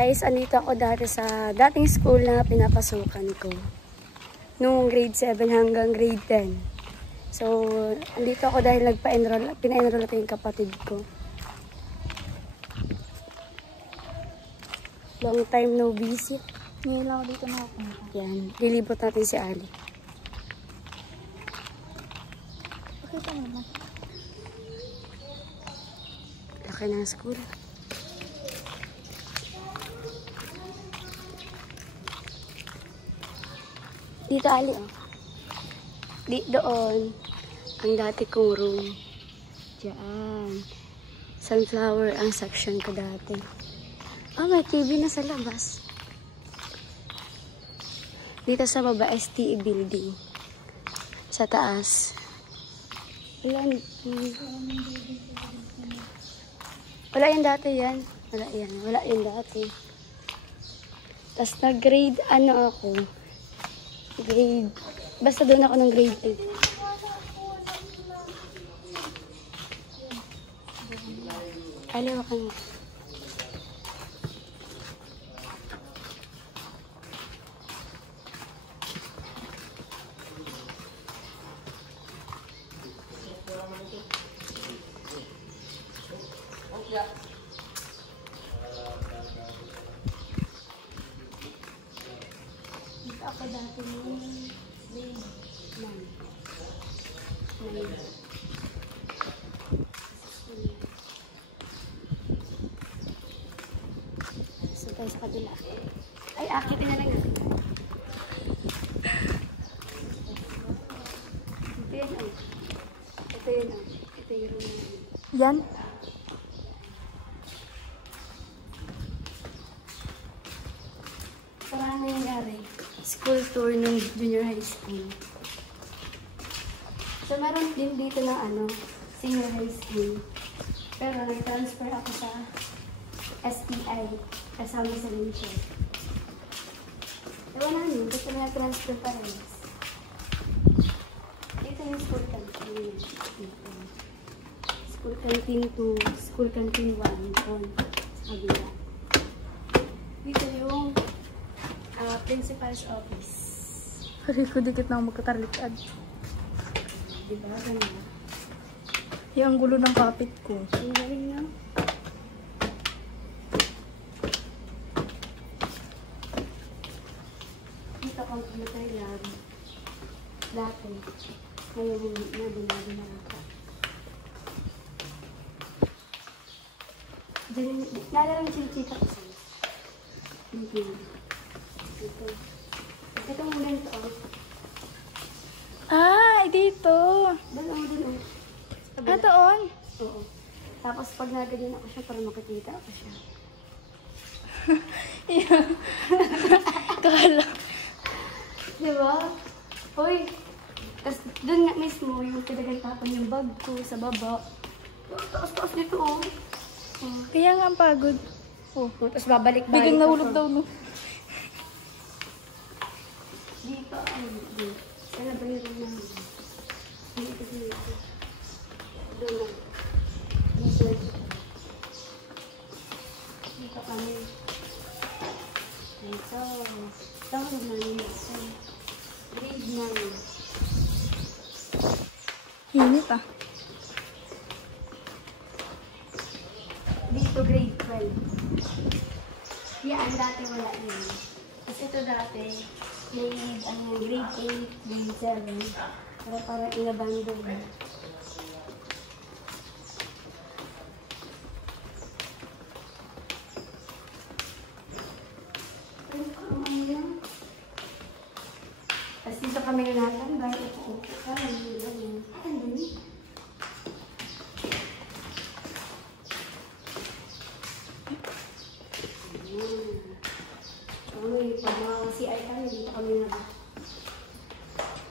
guys, andito ako dati sa dating school na pinapasukan ko. Nung grade 7 hanggang grade 10. So, andito ako dahil pina-enroll ako yung kapatid ko. Long time no visit. Ngayon lang ako dito nakapunta. Yan, lilibot natin si Ali. Okay pa naman. Laki ng school. Dito, Ali, oh. Doon. Ang dati kong room. Diyan. Sunflower ang section ko dati. Oh, may TV na sa labas. Dito sa baba, STE building. Sa taas. Wala yung dati yan. Wala yan. Wala yung dati. Tapos nag-grade ako. Basta doon ako ng grade 8. Alaw ka nga. Dito ako dati ng grade 9. So tayo sa kabila. Ay, akitin na lang natin. Ito yun, oh. Ito yun, oh. Ito yung room namin. Yan? Parang nangyari. School tour ng junior high school. So, meron din dito ng senior high school. Pero nag-transfer ako sa SPI. Kasama sa Lincoln. Ewan namin, kasi nag-transfer pa rin. Dito yung school canteen. School canteen 2, school canteen 1. Doon, sa kabila. Dito yung principal's office. Pari ko dikit na ako magkatalikad. Diba? Ganun. Yung gulo ng kapit ko. Ang galing na. Dito computer lab. Dati. Ngayon nabinado na ako. Naalala yung chichita ko sa'yo. Ito. Ito mo ganito. Ah, dito. Doon. Ah, doon? Oo. Tapos pag naganyan ako siya, para makikita ako siya. Kala. Diba? Hoy. Tapos doon nga mismo, yung pinagantapon yung bag ko sa baba. Taas dito, oh. Kaya nga ang pagod. Oh. Tapos babalik-balik. Biglang nahulog daw, no? Dito, dito. Kaya ba yung room namin? Dito. Doon. Dito kami. Dito. Tawag namin ito. Grade 9. Hinit ah. Dito grade 12. Yan, dati wala yun. Kasi ito dati, grade 8, grade 7. Para parang inabandon. Tapos dito kami nanatan, dahil ito ka, pag mga CI kami, dito kami na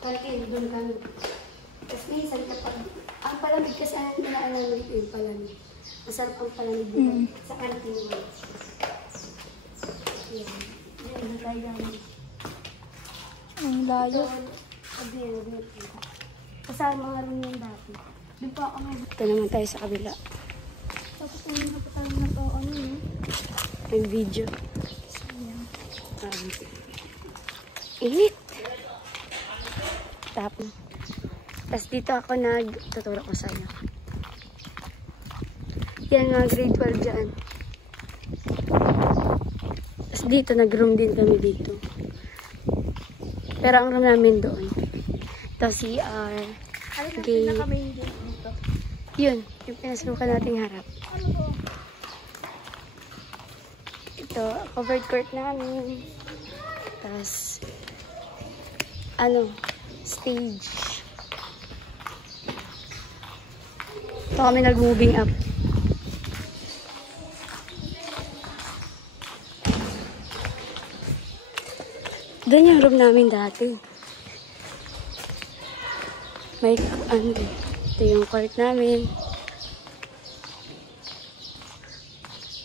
kantin, doon kami. Tapos minsan kapag, ang palamig kasi ang nalaalala dito yung palamig. Masarap ang palamig dito sa kantin mo. Yan. Yan, doon tayo namin. Ang layo. Sabi yan, kasama nga rin yung dati. Doon pa ako ngayon. Ito naman tayo sa kabila. Tapos yung nakapatalang na to, ano yun? Ang video. Init. Tapos dito ako nagtuturo ko sa'yo. Yan, mga grade 12 dyan. Tapos dito, nag-room din kami dito. Pero ang room namin doon. Ito, CR. Gate. Yun, yung pinasukan nating harap. Ito, covered court namin. Tapos, stage. Ito kami nag-moving up. Doon yung room namin dati. May, ito yung court namin.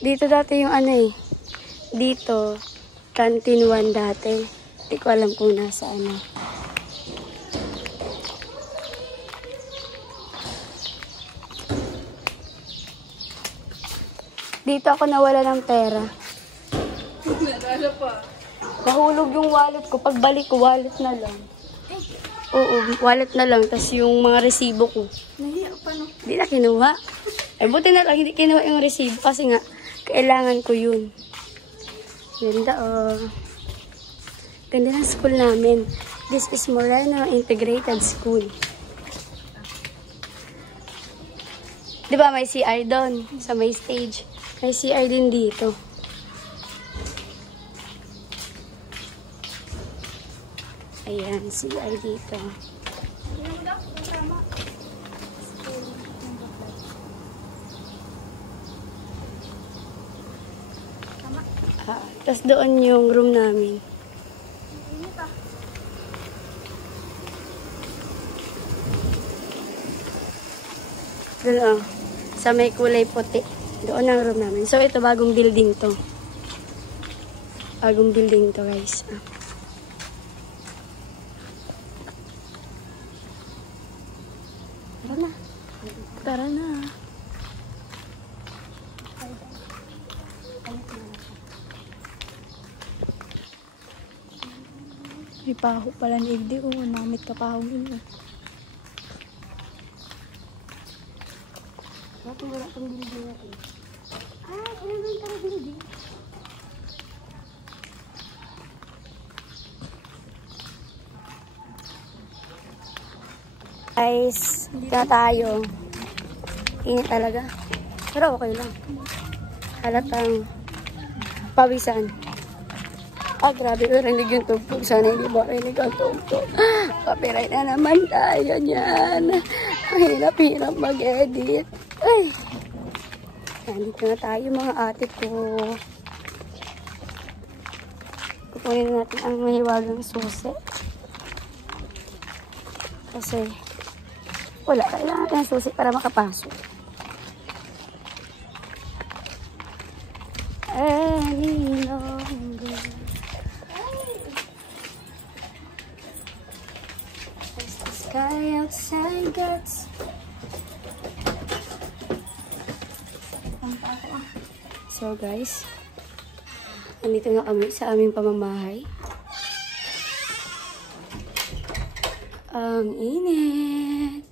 Dito dati yung dito, canteen 1 dati. Hindi ko alam kung nasa Dito ako nawala ng pera. Nahulog yung wallet ko. Pagbalik ko, wallet na lang. Oo, wallet na lang. Tapos yung mga resibo ko. Hindi na kinuha. Buti na lang, hindi kinuha yung resibo. Kasi nga, kailangan ko yun. Ganda, Ganda ng school namin. This is Moreno Integrated School. Diba may CR doon sa may stage? May CR din dito. Ayan, CR dito. Tapos doon yung room namin. Doon sa may kulay puti. Doon ang room namin. So ito, bagong building to. Bagong building to, guys. Tara na. Tara na. May paho pala ni Igdi. Namit ka paho yun. Bakit wala pang building natin? Wala nang tara building. Guys, na tayo. Init talaga. Pero okay lang. Halatang pawisan. Grabe, rinig yung tugtog. Sana hindi ba rinig ang tugtog. Copyright na naman tayo niyan. Hirap-hirap mag-edit. Ay. Nandito na tayo mga ate ko. Kukunin natin ang mahiwagang susi. Kasi wala, kailangan natin ng susi para makapasok. Any longer. As the sky outside gets. So guys, nandito na kami sa aming pamamahay. Ang init.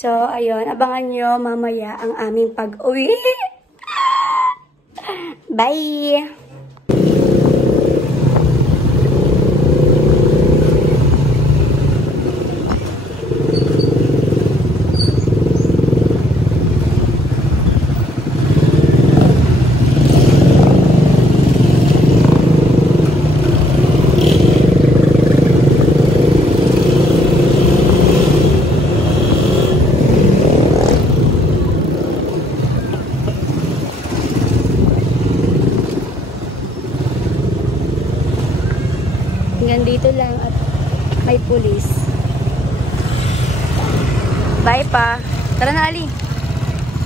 So, ayun, abangan nyo mamaya ang aming pag-uwi. Bye! Hanggang dito lang at may pulis. Bye pa. Tara na, Ali.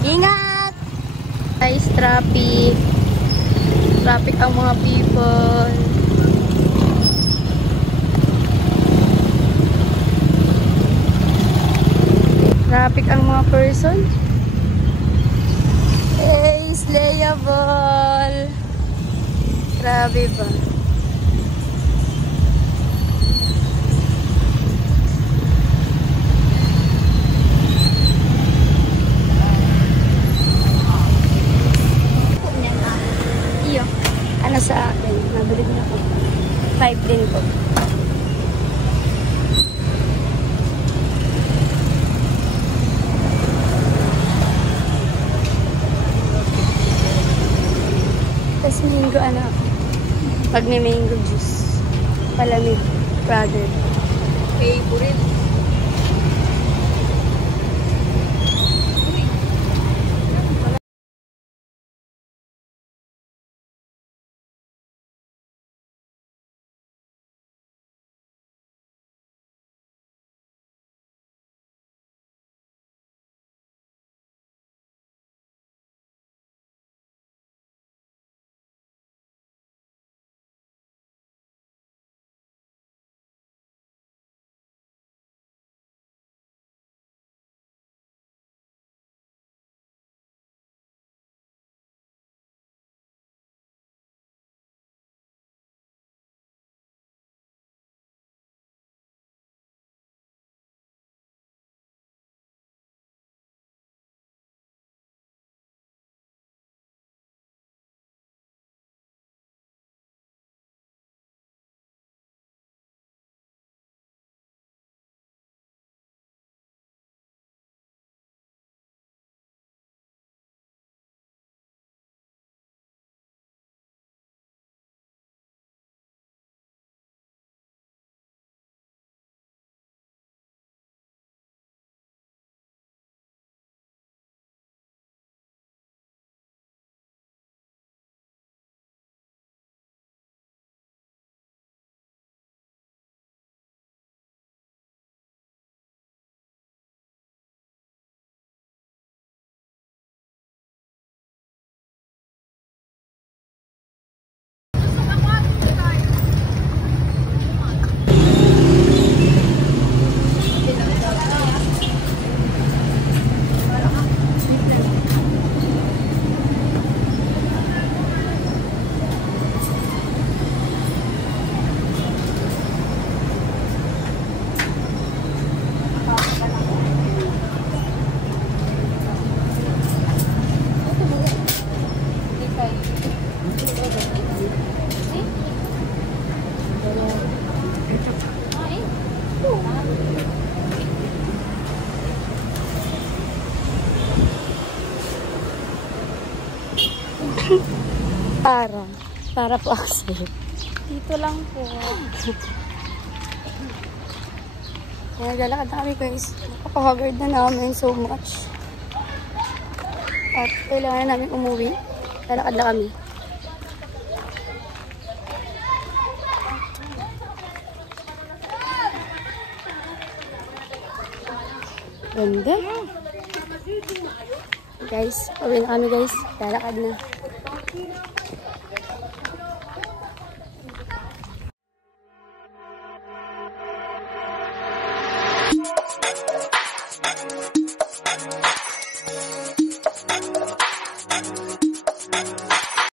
Ingat! Guys, traffic. Traffic ang mga people. Traffic ang mga person. Hey, slayable! Grabe ba? mango ano. Pag may mango juice. Palamig, brother. Favorite. Para po kasi. Dito lang po. Kaya naglalakad na kami guys. Napaka-haggard na namin so much. At kailangan namin umuwi. Lalakad na kami. Ganda. Guys, pauwi na kami guys. Lalakad na.